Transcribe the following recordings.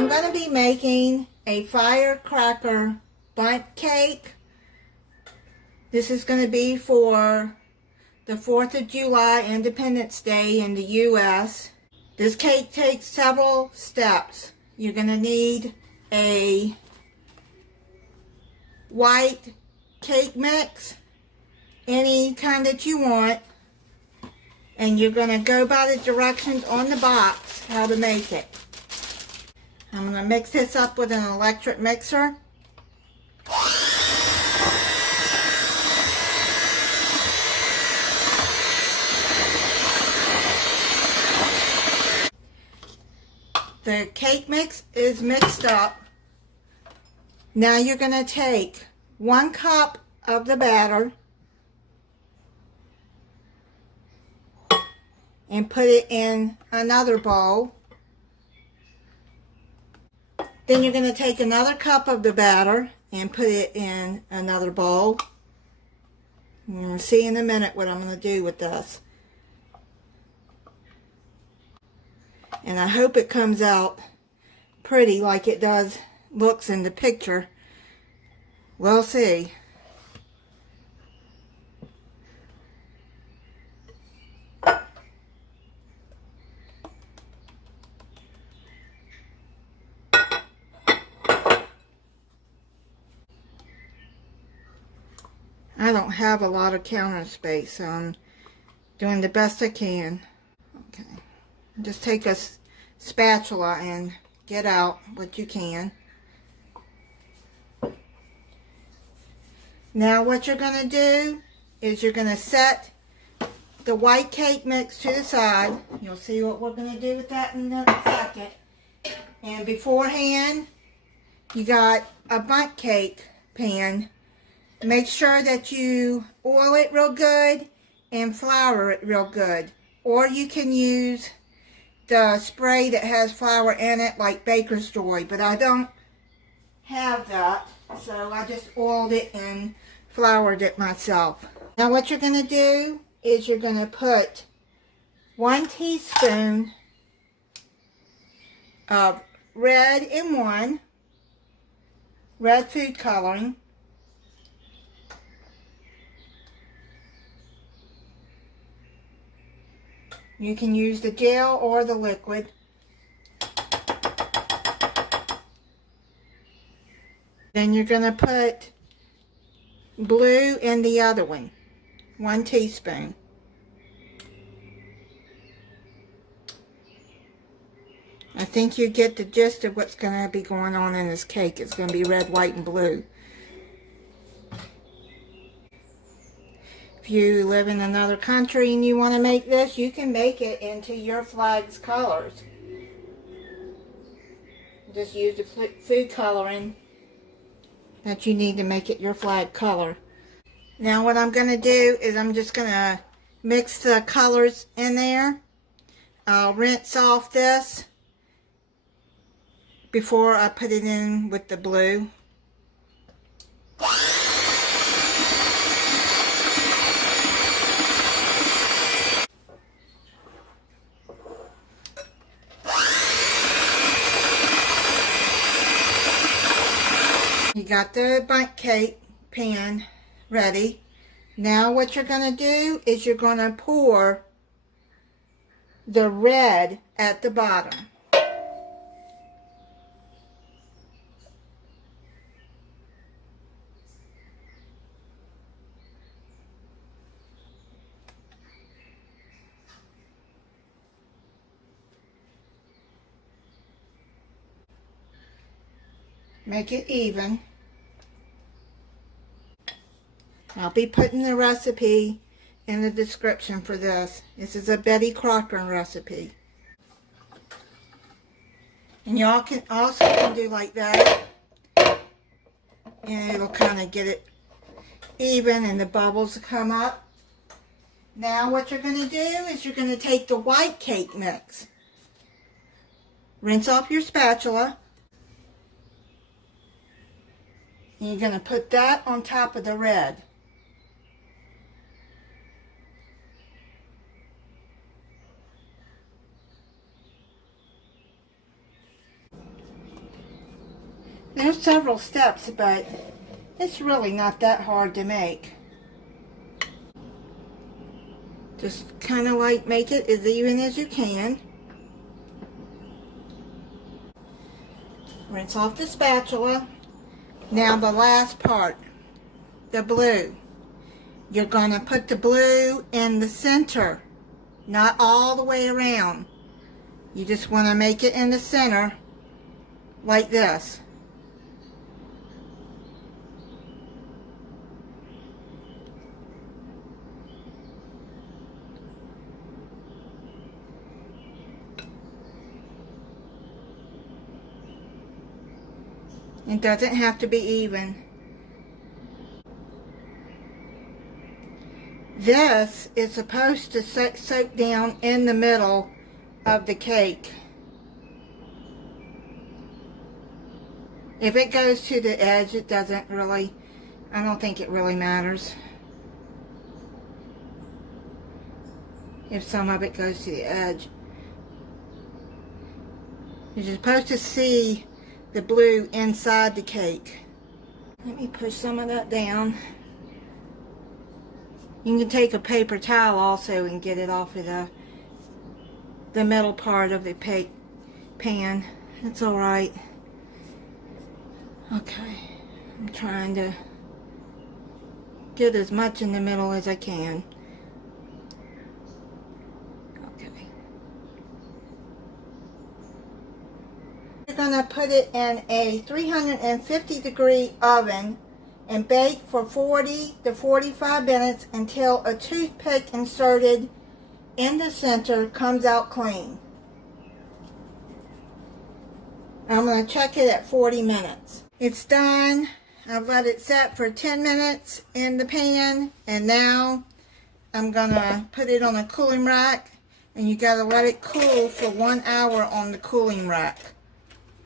I'm going to be making a Firecracker Bundt cake. This is going to be for the 4th of July, Independence Day in the U.S. This cake takes several steps. You're going to need a white cake mix, any kind that you want, and you're going to go by the directions on the box how to make it. I'm going to mix this up with an electric mixer. The cake mix is mixed up. Now you're going to take 1 cup of the batter and put it in another bowl. Then you're going to take another cup of the batter and put it in another bowl. You're going to see in a minute what I'm going to do with this. And I hope it comes out pretty like it looks in the picture. We'll see. I don't have a lot of counter space, so I'm doing the best I can. Okay. Just take a spatula and get out what you can. Now what you're going to do is you're going to set the white cake mix to the side. You'll see what we're going to do with that in a second. And beforehand, you got a bundt cake pan. Make sure that you oil it real good and flour it real good. Or you can use the spray that has flour in it like Baker's Joy, but I don't have that, so I just oiled it and floured it myself. Now what you're going to do is you're going to put 1 teaspoon of red and 1 red food coloring, you can use the gel or the liquid. Then you're going to put blue in the other one, 1 teaspoon. I think you get the gist of what's going to be going on in this cake. It's going to be red, white, and blue. If you live in another country and you want to make this, you can make it into your flag's colors. Just use the food coloring that you need to make it your flag color. Now what I'm going to do is I'm just going to mix the colors in there. I'll rinse off this before I put it in with the blue. You got the bundt cake pan ready. Now what you're going to do is you're going to pour the red at the bottom. Make it even. I'll be putting the recipe in the description for this. This is a Betty Crocker recipe. And y'all can also do like that. And it'll kind of get it even and the bubbles will come up. Now what you're going to do is you're going to take the white cake mix. Rinse off your spatula. And you're going to put that on top of the red. There's several steps, but it's really not that hard to make. Just kind of like make it as even as you can. Rinse off the spatula. Now the last part, the blue. You're going to put the blue in the center, not all the way around. You just want to make it in the center like this. It doesn't have to be even. This is supposed to soak down in the middle of the cake. If it goes to the edge, it doesn't really, I don't think it really matters. If some of it goes to the edge. You're supposed to see the blue inside the cake. Let me push some of that down. You can take a paper towel also and get it off of the middle part of the pan. It's alright. Okay, I'm trying to get as much in the middle as I can. Okay. You're going to put it in a 350 degree oven and bake for 40 to 45 minutes until a toothpick inserted in the center comes out clean. I'm going to check it at 40 minutes. It's done. I've let it set for 10 minutes in the pan, and now I'm going to put it on a cooling rack, and you got to let it cool for 1 hour on the cooling rack.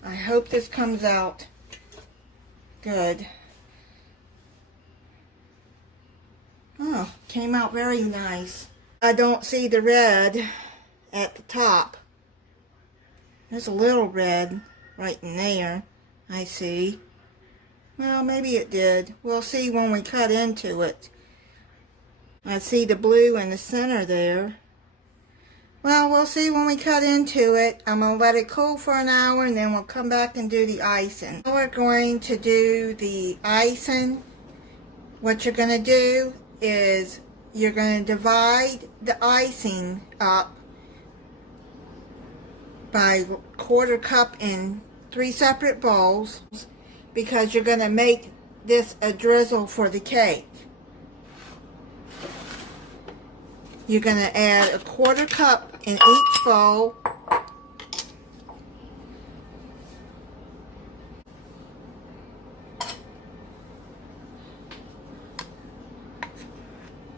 I hope this comes out good. Oh, came out very nice. I don't see the red at the top. There's a little red right in there, I see. Well, maybe it did. We'll see when we cut into it. I see the blue in the center there. Well, we'll see when we cut into it. I'm going to let it cool for an hour and then we'll come back and do the icing. Now we're going to do the icing. What you're going to do is you're going to divide the icing up by 1/4 cup in 3 separate bowls because you're going to make this a drizzle for the cake. You're going to add 1/4 cup in each bowl.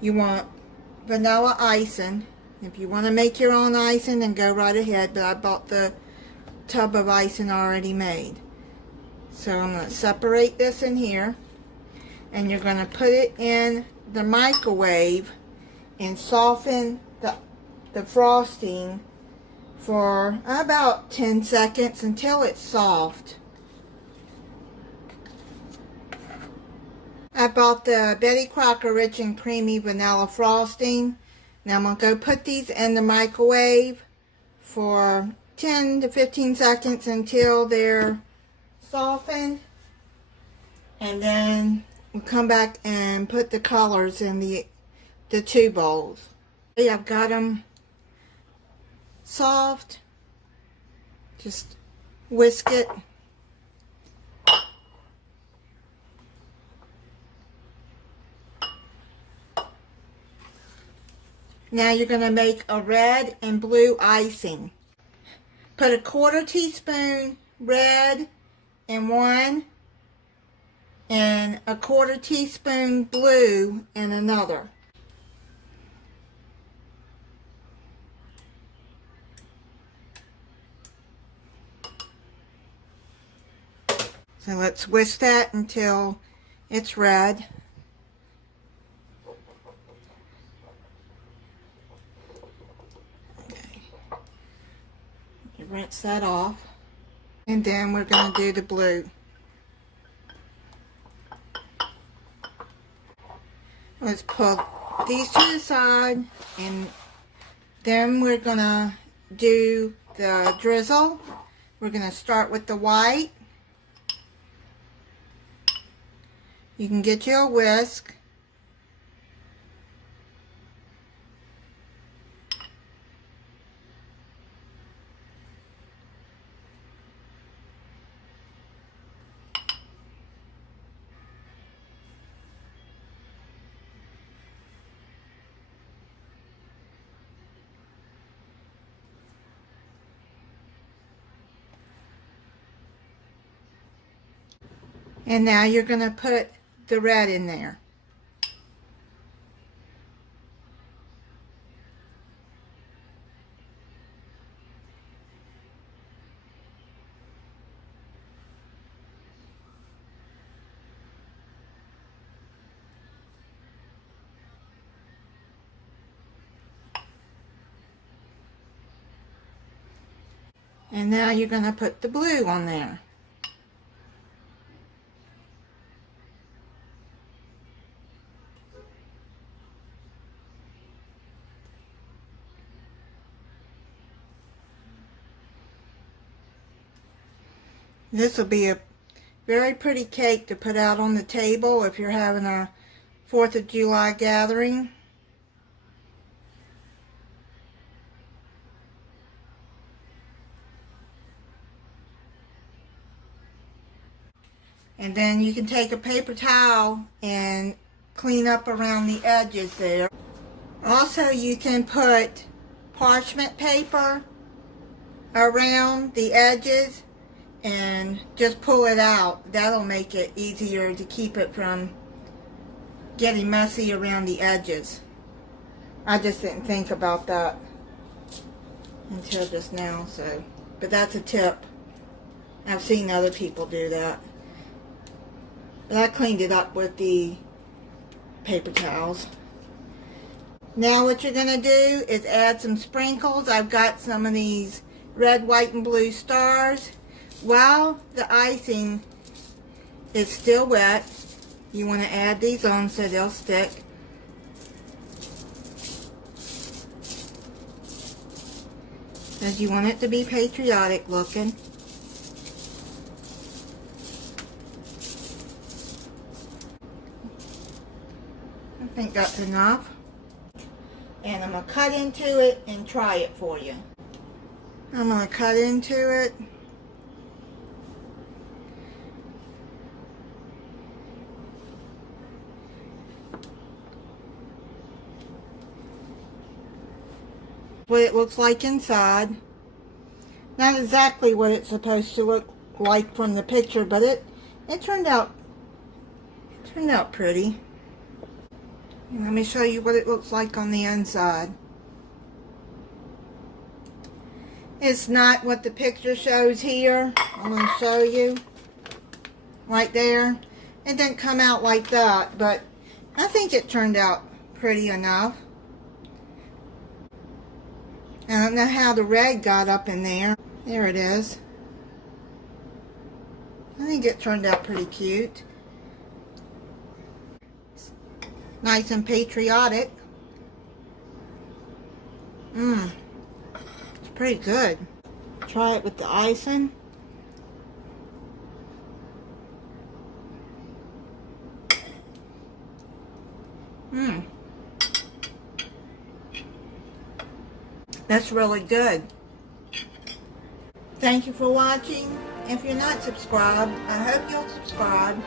You want vanilla icing. If you want to make your own icing, then go right ahead, but I bought the tub of icing already made. So I'm going to separate this in here, and you're going to put it in the microwave and soften the frosting for about 10 seconds until it's soft. I bought the Betty Crocker Rich and Creamy Vanilla Frosting. Now I'm going to go put these in the microwave for 10 to 15 seconds until they're softened. And then we'll come back and put the colors in the 2 bowls. See, I've got them soft. Just whisk it. Now you're going to make a red and blue icing. Put a 1/4 teaspoon red in one and a 1/4 teaspoon blue in another. So let's whisk that until it's red. Rinse that off, and then we're going to do the blue. Let's pull these to the side, and then we're gonna do the drizzle. We're gonna start with the white. You can get you a whisk. And now you're going to put the red in there. And now you're going to put the blue on there. This will be a very pretty cake to put out on the table if you're having a 4th of July gathering. And then you can take a paper towel and clean up around the edges there. Also, you can put parchment paper around the edges and just pull it out. That'll make it easier to keep it from getting messy around the edges. I just didn't think about that until just now, so, but that's a tip. I've seen other people do that. But I cleaned it up with the paper towels. Now what you're going to do is add some sprinkles. I've got some of these red, white, and blue stars. While the icing is still wet, you want to add these on so they'll stick. Because you want it to be patriotic looking. I think that's enough. And I'm going to cut into it and try it for you. I'm going to cut into it. What it looks like inside. Not exactly what it's supposed to look like from the picture, but it turned out pretty. Let me show you what it looks like on the inside. It's not what the picture shows here. I'm going to show you right there. It didn't come out like that, but I think it turned out pretty enough. I don't know how the red got up in there. There it is. I think it turned out pretty cute. Nice and patriotic. It's pretty good. Try it with the icing. That's really good. Thank you for watching. If you're not subscribed, I hope you'll subscribe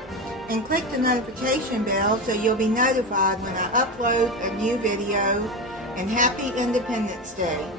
and click the notification bell so you'll be notified when I upload a new video. And happy Independence Day.